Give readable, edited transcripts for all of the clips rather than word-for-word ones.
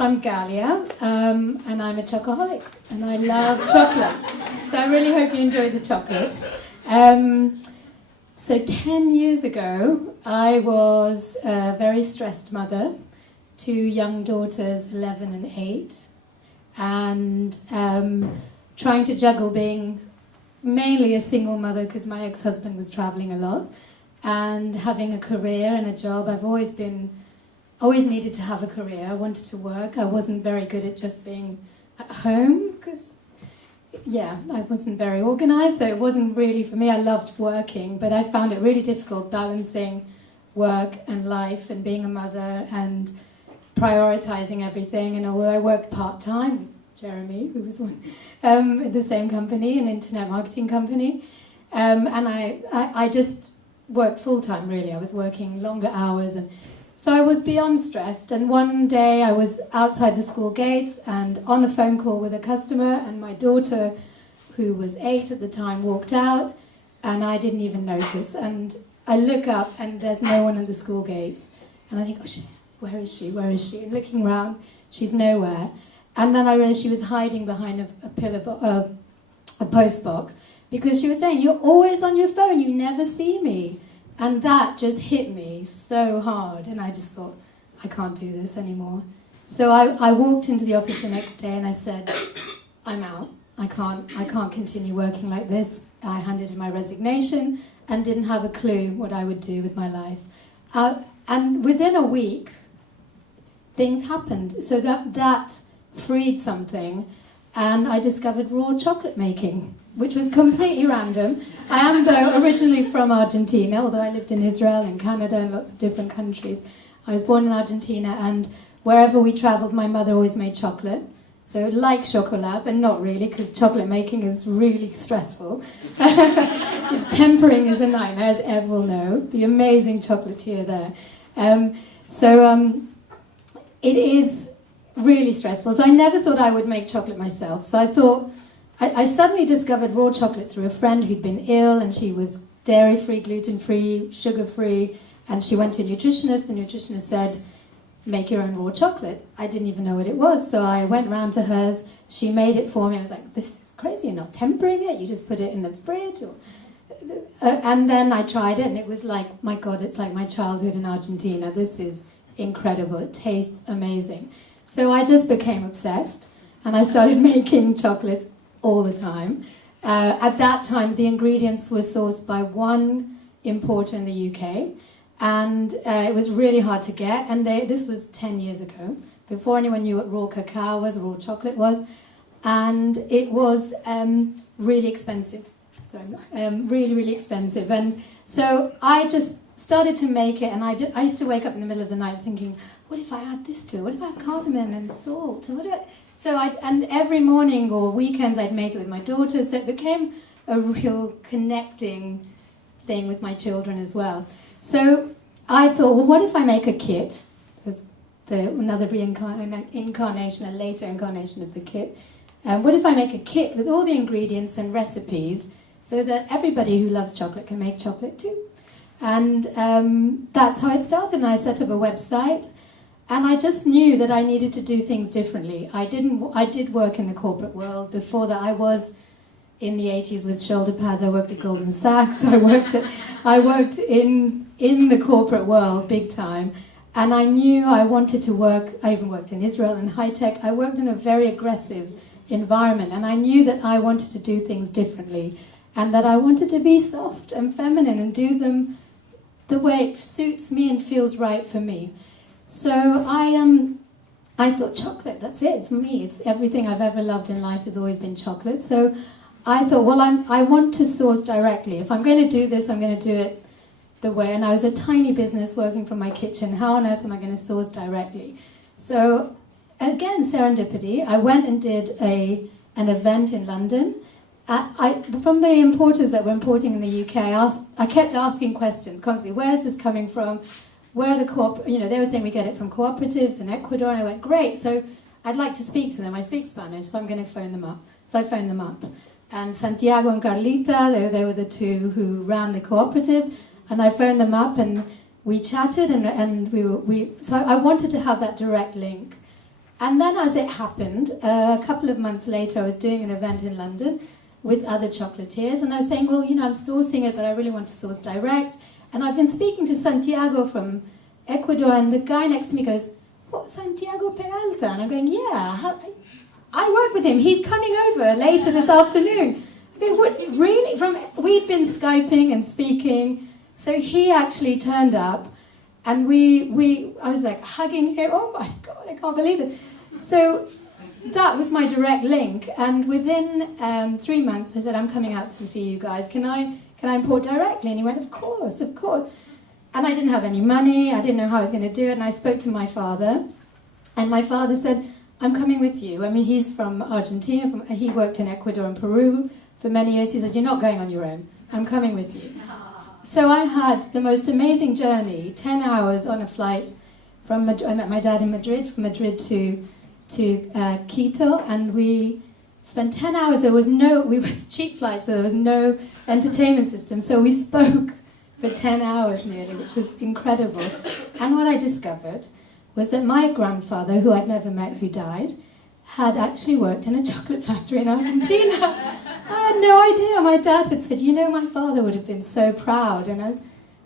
So I'm Galia, and I'm a chocoholic, and I love chocolate. So I really hope you enjoy the chocolates. So 10 years ago, I was a very stressed mother, 2 young daughters, 11 and 8, and trying to juggle being mainly a single mother because my ex-husband was traveling a lot, and having a career and a job. I've always needed to have a career. I wanted to work. I wasn't very good at just being at home because, I wasn't very organised, so it wasn't really for me. I loved working, but I found it really difficult balancing work and life and being a mother and prioritising everything. And although I worked part-time with Jeremy, who was one, at the same company, an internet marketing company, and I just worked full-time, really. I was working longer hours, and so I was beyond stressed. And one day I was outside the school gates and on a phone call with a customer, and my daughter, who was 8 at the time, walked out, and I didn't even notice. And I look up and there's no one at the school gates, and I think, where is she? And looking around, she's nowhere. And then I realized she was hiding behind a post box, because she was saying, "You're always on your phone, you never see me." And that just hit me so hard, and I just thought, I can't do this anymore. So I walked into the office the next day and I said, I'm out. I can't continue working like this. I handed in my resignation and didn't have a clue what I would do with my life. And within a week, things happened. So that freed something, and I discovered raw chocolate making, which was completely random. I am, though, originally from Argentina, although I lived in Israel and Canada and lots of different countries. I was born in Argentina, and wherever we travelled, my mother always made chocolate. So like chocolat, but not really, because chocolate making is really stressful. Tempering is a nightmare, as Ev will know, the amazing chocolatier there. It is really stressful. So I never thought I would make chocolate myself. So I thought, I suddenly discovered raw chocolate through a friend who'd been ill, and she was dairy-free, gluten-free, sugar-free, and she went to a nutritionist. The nutritionist said, make your own raw chocolate. I didn't even know what it was, so I went round to hers. She made it for me. I was like, this is crazy, you're not tempering it, you just put it in the fridge. And then I tried it, and it was like, my God, it's like my childhood in Argentina. This is incredible, it tastes amazing. So I just became obsessed, and I started making chocolates all the time. At that time, the ingredients were sourced by one importer in the UK, and it was really hard to get. And this was 10 years ago, before anyone knew what raw cacao was, raw chocolate was, and it was really expensive. Really, really expensive. And so I just started to make it, and I used to wake up in the middle of the night thinking, what if I add this to it? What if I have cardamom and salt? And every morning or weekends I'd make it with my daughter, so it became a real connecting thing with my children as well. So I thought, well, what if I make a kit? There's another incarnation, a later incarnation of the kit. What if I make a kit with all the ingredients and recipes so that everybody who loves chocolate can make chocolate too? And that's how it started, and I set up a website. And I just knew that I needed to do things differently. I did work in the corporate world. Before that, I was in the 80s with shoulder pads. I worked at Goldman Sachs. I worked in the corporate world big time. And I knew I wanted to work. I even worked in Israel in high tech. I worked in a very aggressive environment. And I knew that I wanted to do things differently, and that I wanted to be soft and feminine and do them the way it suits me and feels right for me. So I thought, chocolate, that's it, it's me. It's everything I've ever loved in life has always been chocolate. So I thought, well, I want to source directly. If I'm going to do this, I'm going to do it the way. And I was a tiny business working from my kitchen. How on earth am I going to source directly? So again, serendipity. I went and did an event in London. From the importers that were importing in the UK, I kept asking questions constantly. Where is this coming from? Where are the they were saying we get it from cooperatives in Ecuador, and I went, great, so I'd like to speak to them. I speak Spanish, so I'm going to phone them up. So I phoned them up. And Santiago and Carlita, they were the two who ran the cooperatives, and I phoned them up, and we chatted, and so I wanted to have that direct link. And then as it happened, a couple of months later, I was doing an event in London with other chocolatiers, and I was saying, well, you know, I'm sourcing it, but I really want to source direct. And I've been speaking to Santiago from Ecuador, and the guy next to me goes, what, Santiago Peralta? And I'm going, yeah, I work with him. He's coming over later this afternoon. I go, what, really? We'd been Skyping and speaking, so he actually turned up, and I was like hugging him. Oh my God, I can't believe it. So that was my direct link, and within 3 months I said, I'm coming out to see you guys. Can I import directly? And he went, of course, of course. And I didn't have any money, I didn't know how I was going to do it, and I spoke to my father, and my father said, I'm coming with you. I mean, he's from Argentina, he worked in Ecuador and Peru for many years. He said, you're not going on your own, I'm coming with you. So I had the most amazing journey, 10 hours on a flight I met my dad in Madrid, from Madrid to Quito, and we spent 10 hours. We were cheap flights, so there was no entertainment system, so we spoke for 10 hours nearly, which was incredible. And what I discovered was that my grandfather, who I'd never met, who died, had actually worked in a chocolate factory in Argentina. I had no idea. My dad had said, you know, my father would have been so proud. And I was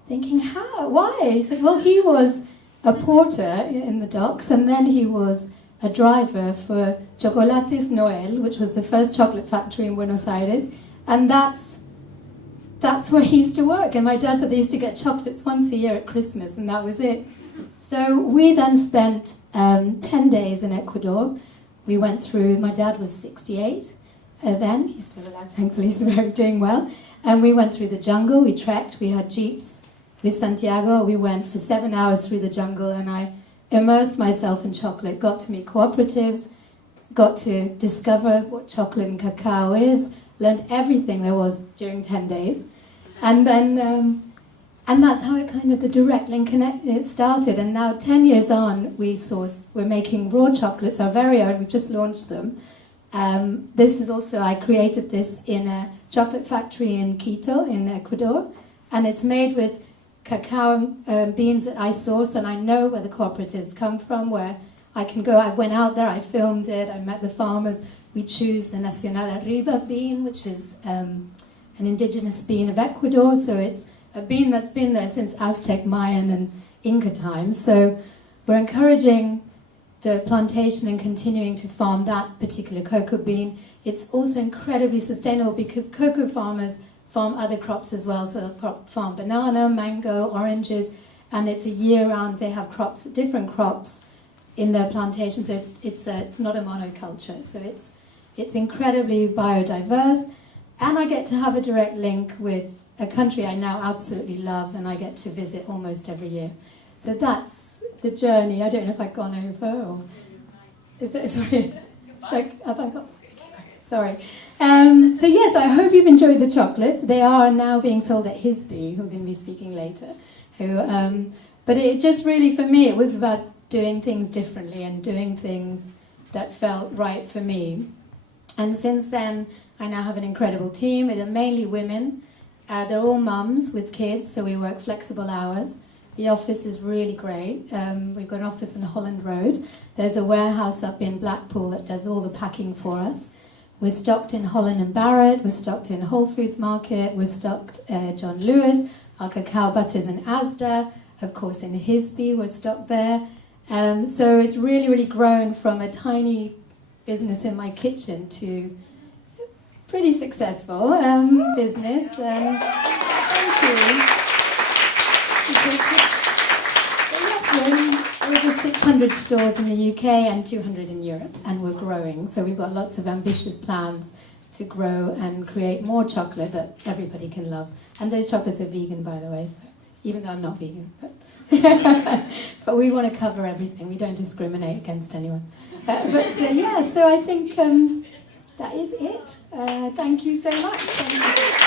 thinking, how? Why? He said, well, he was a porter in the docks, and then he was a driver for Chocolates Noel, which was the first chocolate factory in Buenos Aires, and that's where he used to work. And my dad said they used to get chocolates once a year at Christmas, and that was it. So we then spent 10 days in Ecuador. We went through, my dad was 68 then, he's still alive, thankfully, he's doing well. And we went through the jungle, we trekked, we had jeeps with Santiago. We went for 7 hours through the jungle, and I immersed myself in chocolate, got to meet cooperatives, got to discover what chocolate and cacao is, learned everything there was during 10 days. And then, and that's how it kind of, the direct link it started. And now 10 years on, we're making raw chocolates, our very own, we've just launched them. This is also, I created this in a chocolate factory in Quito, in Ecuador, and it's made with cacao beans that I source, and I know where the cooperatives come from, where I can go. I went out there, I filmed it, I met the farmers. We choose the Nacional Arriba bean, which is an indigenous bean of Ecuador, so it's a bean that's been there since Aztec, Mayan and Inca times. So we're encouraging the plantation and continuing to farm that particular cocoa bean. It's also incredibly sustainable because cocoa farmers farm other crops as well, so they'll farm banana, mango, oranges, and it's a year-round, they have crops, different crops in their plantation, so it's not a monoculture, so it's incredibly biodiverse, and I get to have a direct link with a country I now absolutely love, and I get to visit almost every year. So that's the journey. I don't know if I've gone over, or is it, sorry, have I got? Sorry. So yes, I hope you've enjoyed the chocolates. They are now being sold at Hisby, who are going to be speaking later. But it just really, for me, it was about doing things differently and doing things that felt right for me. And since then, I now have an incredible team. They're mainly women. They're all mums with kids, so we work flexible hours. The office is really great. We've got an office on Holland Road. There's a warehouse up in Blackpool that does all the packing for us. We're stocked in Holland and Barrett, we're stocked in Whole Foods Market, we're stocked John Lewis, our cacao butters in Asda, of course in Hisby, we're stocked there. So it's really, really grown from a tiny business in my kitchen to pretty successful business. Thank you. Over 600 stores in the UK and 200 in Europe, and we're growing. So we've got lots of ambitious plans to grow and create more chocolate that everybody can love. And those chocolates are vegan, by the way, so even though I'm not vegan. But we want to cover everything. We don't discriminate against anyone. Yeah, so I think that is it. Thank you so much. Thank you.